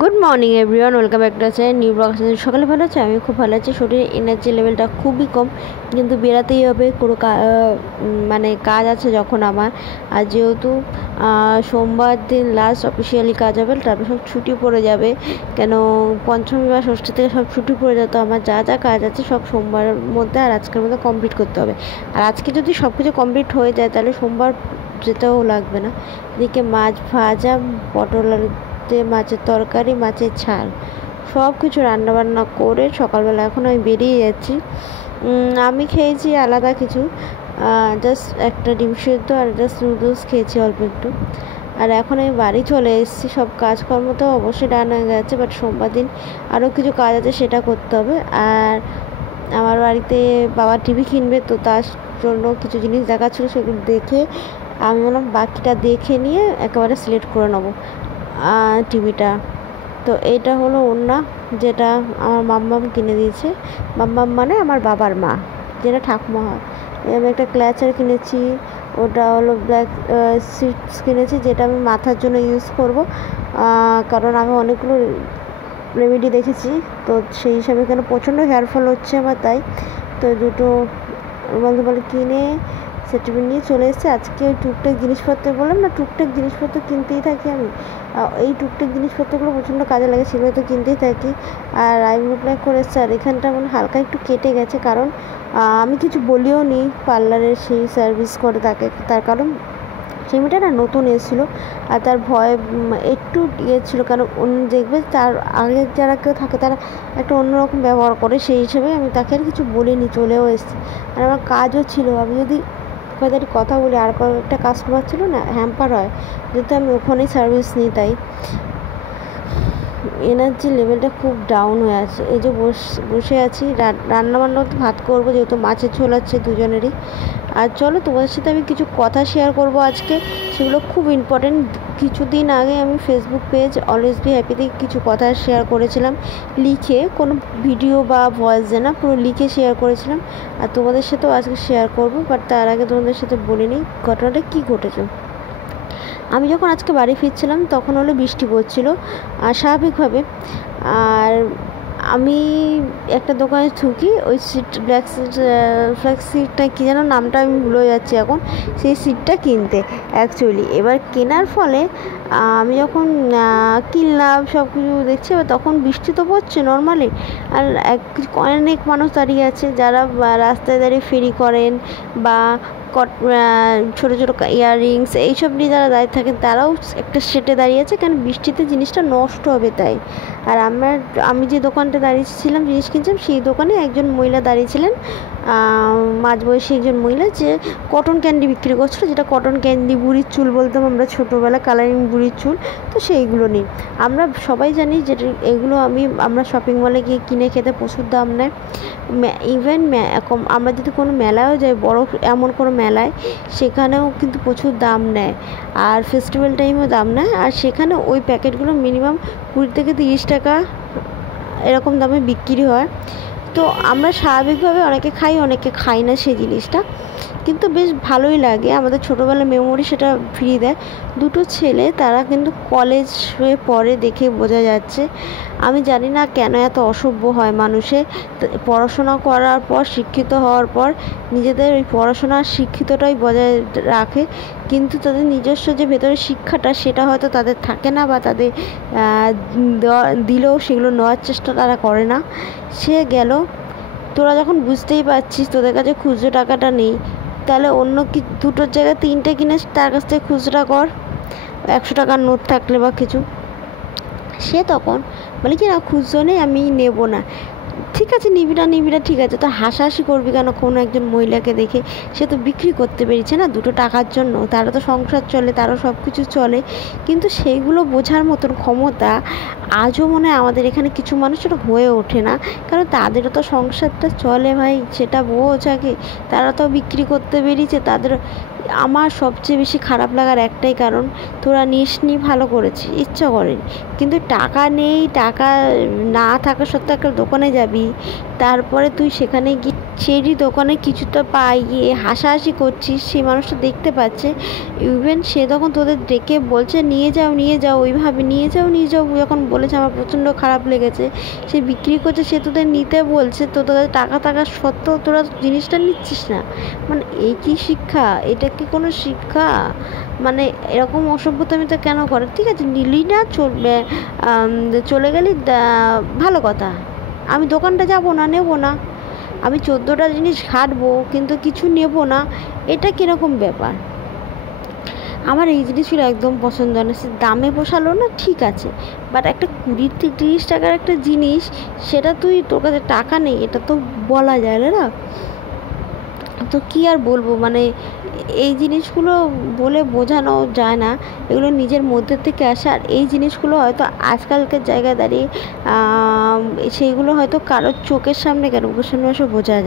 Good morning everyone, welcome back to আছে new blog. সকালে ভালো আছে, আমি খুব ভালো আছি। শরীরের এনার্জি লেভেলটা খুবই কম, কিন্তু বেরাতেই হবে। কোনো মানে কাজ আছে যখন আমার, আর যেহেতু সোমবার দিন লাস্ট অফিসিয়ালি কাজ হবে, তারপর সব ছুটি পড়ে যাবে। কেন পঞ্চমী বা ষষ্ঠী থেকে সব ছুটি পড়ে যেত। আমার যা যা কাজ আছে সব সোমবারের মধ্যে আর আজকের মধ্যে কমপ্লিট করতে হবে। আর আজকে যদি সব কিছু কমপ্লিট হয়ে যায় তাহলে সোমবার যেতেও লাগবে না। এদিকে মাছ ভাজা, পটল মাছের তরকারি, মাছের ঝাল, সব কিছু রান্নাবান্না করে সকালবেলা এখন আমি বেরিয়ে যাচ্ছি। আমি খেয়েছি আলাদা কিছু, জাস্ট একটা ডিম সেদ্ধ আর জাস্ট নুডলস খেয়েছি অল্প একটু। আর এখন আমি বাড়ি চলে এসেছি। সব কাজকর্ম তো অবশ্যই ডান হয়ে গেছে, বাট সোমবার দিন আরও কিছু কাজ আছে, সেটা করতে হবে। আর আমার বাড়িতে বাবা টিভি কিনবে, তো তার জন্য কিছু জিনিস দেখাচ্ছিলো, সেগুলো দেখে আমি বললাম বাকিটা দেখে নিয়ে একেবারে সিলেক্ট করে নেবো টিভিটা। তো এইটা হলো ওড়না, যেটা আমার মাম্মাম কিনে দিয়েছে। মাম্মাম মানে আমার বাবার মা, যেটা ঠাকুমা হয়। আমি একটা ক্ল্যাচার কিনেছি, ওটা হলো ব্ল্যাক সিটস কিনেছি, যেটা আমি মাথার জন্য ইউজ করব। কারণ আমি অনেকগুলো রেমেডি দেখেছি, তো সেই হিসাবে কেন প্রচণ্ড হেয়ারফল হচ্ছে আমার, তাই তো দুটো বলতে বলে কিনে সেটা নিয়ে চলে এসেছে। আজকে ওই টুকটাক জিনিসপত্র বললাম না, টুকটাক জিনিসপত্র কিনতেই থাকি আমি। এই টুকটাক জিনিসপত্রগুলো প্রচণ্ড কাজে লাগে, সেগুলো তো কিনতেই থাকি। আর আইব্রো প্লাক করে এসছে, আর এখানটা মানে হালকা একটু কেটে গেছে, কারণ আমি কিছু বলিও নি পার্লারের সেই সার্ভিস করে তাকে, তার কারণ সেই মেয়েটা না নতুন এসেছিলো, আর তার ভয় একটু ছিল, কারণ অন্য দেখবে তার আগে যারা কেউ থাকে তারা একটা অন্যরকম ব্যবহার করে, সেই হিসেবে আমি তাকে আর কিছু বলিনি, চলেও এসেছি। আর আমার কাজও ছিল, আমি যদি কথা বলি, আর একটা কাস্টমার ছিল না, হ্যাম্পার হয়, যেহেতু আমি ওখানেই সার্ভিস নিই, তাই এনার্জি লেভেলটা খুব ডাউন হয়ে আছে। এই যে বসে আছি, রান্নাবান্না তো ভাত করবো, যেহেতু মাছের ঝোল আছে দুজনেরই। আর চলো তোমাদের সাথে আমি কিছু কথা শেয়ার করব আজকে, সেগুলো খুব ইম্পর্টেন্ট। কিছুদিন আগে আমি ফেসবুক পেজ অলওয়েজ বি হ্যাপিতে কিছু কথা শেয়ার করেছিলাম, লিখে, কোনো ভিডিও বা ভয়েস দিয়ে না, পুরো লিখে শেয়ার করেছিলাম। আর তোমাদের সাথেও আজকে শেয়ার করব, বাট তার আগে তোমাদের সাথে বলিনি ঘটনাটা কী ঘটেছে। আমি যখন আজকে বাড়ি ফিরছিলাম তখন হলো বৃষ্টি পড়ছিল, আর স্বাভাবিকভাবে। আর আমি একটা দোকানে ঢুকি, ওই সিট ফ্ল্যাক্স সিটটা কী যেন নামটা আমি ভুলে যাচ্ছি এখন, সেই সিটটা কিনতে অ্যাকচুয়ালি। এবার কেনার ফলে আমি যখন কিনলাম সব কিছু দেখছি, এবার তখন বৃষ্টি তো পড়ছে নর্মালি, আর অনেক মানুষ দাঁড়িয়ে আছে, যারা রাস্তায় দাঁড়িয়ে ফেরি করেন বা ছোটো ছোটো ইয়াররিংস এইসব নিয়ে যারা দাঁড়িয়ে থাকেন, তারাও একটা সেটে দাঁড়িয়ে আছে, কারণ বৃষ্টিতে জিনিসটা নষ্ট হবে তাই। আর আমি যে দোকানটা দাঁড়িয়েছিলাম জিনিস কিনছিলাম, সেই দোকানে একজন মহিলা দাঁড়িয়েছিলেন, মাঝবয়সী একজন মহিলা, যে কটন ক্যান্ডি বিক্রি করছিল, যেটা কটন ক্যান্ডি, বুড়ির চুল বলতাম আমরা ছোটোবেলা, কালারিং বুড়ির চুল, তো সেইগুলো নিই। আমরা সবাই জানি যে এগুলো আমরা শপিং মলে গিয়ে কিনে খেতে প্রচুর দাম নেয়। ইভেন আমরা যদি কোনো মেলায়ও যাই, বড় এমন কোনো মেলায়, সেখানেও কিন্তু প্রচুর দাম নেয়, আর ফেস্টিভ্যাল টাইমেও দাম নেয়। আর সেখানে ওই প্যাকেটগুলো মিনিমাম 20 থেকে 30 টাকা এরকম দামে বিক্রি হয়। তো আমরা স্বাভাবিকভাবে অনেকে খাই, অনেকে খাই না সেই জিনিসটা, কিন্তু বেশ ভালোই লাগে, আমাদের ছোটোবেলার মেমোরি সেটা ফিরিয়ে দেয়। দুটো ছেলে, তারা কিন্তু কলেজ হয়ে পড়ে, দেখে বোঝা যাচ্ছে। আমি জানি না কেন এত অসভ্য হয় মানুষে, পড়াশোনা করার পর, শিক্ষিত হওয়ার পর নিজেদের ওই পড়াশোনার শিক্ষিতটাই বজায় রাখে, কিন্তু তাদের নিজস্ব যে ভেতরের শিক্ষাটা, সেটা হয়তো তাদের থাকে না, বা তাদের দিলেও সেগুলো নেওয়ার চেষ্টা তারা করে না। সে গেল, তোরা যখন বুঝতেই পারছিস তোদের কাছে খুচরো টাকাটা নেই, তাহলে অন্য দুটোর জায়গায় 3টে কিনে তার কাছ থেকে খুচরা কর, 100 টাকার নোট থাকলে বা কিছু। সে তখন বলে কি না, খুচরো নেই, আমি নেব না। ঠিক আছে, নিবি না ঠিক আছে, তো হাসাহাসি করবি কেন কোনো একজন মহিলাকে দেখে? সে তো বিক্রি করতে পেরেছে না দুটো টাকার জন্য, তারও তো সংসার চলে, তারও সব কিছু চলে, কিন্তু সেইগুলো বোঝার মতন ক্ষমতা আজও মনে হয় আমাদের এখানে কিছু মানুষের হয়ে ওঠে না, কারণ তাদেরও তো সংসারটা চলে ভাই, সেটা বোঝ আগে। তারা তো বিক্রি করতে বেরিয়েছে, তাদের। আমার সবচেয়ে বেশি খারাপ লাগার একটাই কারণ, তোরা নিসনি, ভালো করেছিস, ইচ্ছা করেন, কিন্তু টাকা নেই, টাকা না থাকা সত্ত্বেও একটা দোকানে যাবি, তারপরে তুই সেখানে গিয়ে সেই দোকানে কিছুটা পাইয়ে হাসাহাসি করছিস, সেই মানুষটা দেখতে পাচ্ছে। ইভেন সে তখন তোদের ডেকে বলছে নিয়ে যাও, ওইভাবে নিয়ে যাও যখন বলেছে আমার প্রচণ্ড খারাপ লেগেছে। সে বিক্রি করছে, সে তোদের নিতে বলছে, তো তোদের টাকা সত্ত্বেও তোরা জিনিসটা নিচ্ছিস না। মানে এই কি শিক্ষা? এটা কি কোনো শিক্ষা? মানে এরকম অসভ্যতামিটা কেন করে? ঠিক আছে, নিলি না, চলে গেলি, ভালো কথা। আমি দোকানটা যাবো না, নেবো না। আমি 14টা জিনিস ঘাটবো কিন্তু কিছু নেব না, এটা কীরকম ব্যাপার? আমার এই জিনিসগুলো একদম পছন্দ হয় না। সে দামে পোষালো না, ঠিক আছে, বাট একটা 20-30 টাকার একটা জিনিস, সেটা তোর কাছে টাকা নেই, এটা তো বলা যায় না। তো কী আর বলবো, মানে এই জিনিসগুলো বলে বোঝানো যায় না, এগুলো নিজের মধ্যে থেকে আসে। আর এই জিনিসগুলো হয়তো আজকালকার জায়গায় দাঁড়িয়ে সেইগুলো হয়তো কারোর চোখের সামনে কেন, মুখের সামনে এসে বোঝা যায়।